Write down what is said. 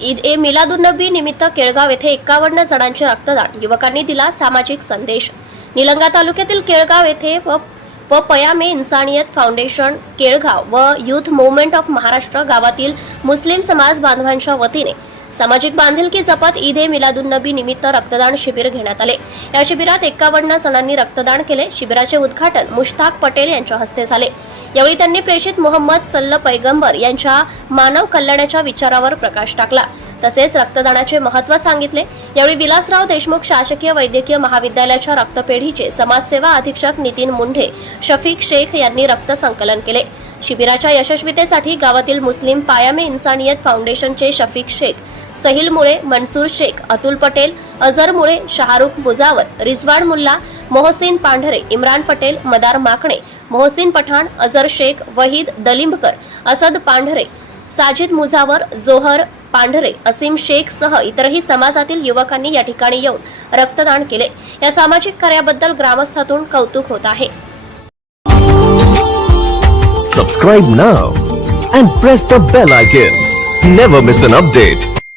ईद ए मिलादुन्नबी निमित्त केळगाव येथे एकावन्न जणांचे रक्तदान. युवकांनी दिला सामाजिक संदेश. निलंगा तालुक्यातील केळगाव येथे व व पयामे इन्सानियत फाउंडेशन केळगाव व युथ मुवमेंट ऑफ महाराष्ट्र गावातील मुस्लिम समाज बांधवांच्या वतीने सामाजिक बांधिलकी जपत ईद ए मिलादुन्नबी निमित्त रक्तदान शिबिर घेण्यात आले. या शिबिरात एकावन्न जणांनी रक्तदान केले. शिबिराचे उद्घाटन मुश्ताक पटेल यांच्या हस्ते झाले. यावेळी त्यांनी प्रेषित मोहम्मद सल्ल पैगंबर यांच्या मानव कल्याणाच्या विचारावर प्रकाश टाकला. तसेच रक्तदानाचे महत्त्व सांगितले. यावेळी विलासराव देशमुख शासकीय वैद्यकीय महाविद्यालयाच्या रक्तपेढीचे समाजसेवा अधीक्षक नितीन मुंढे शफीक शेख यांनी रक्त संकलन केले. शिबिराच्या यशस्वीतेसाठी गावातील मुस्लिम पायामे इन्सानियत फाउंडेशनचे शफीक शेख सहिल मुळे मनसूर शेख अतुल पटेल अझर मुळे शाहरुख मुजावर रिजवान मुल्ला मोहसिन पांढरे इम्रान पटेल मदार माकणे मोहसिन पठाण अझर शेख वहीद दलिंबकर असद पांढरे साजिद मुझावर जोहर पांढरे असीम शेख सह इतरही समाजातील युवकांनी या ठिकाणी येऊन रक्तदान केले. या सामाजिक कार्याबद्दल ग्रामस्थातून कौतुक होत आहे. Subscribe now and press the bell icon never miss an update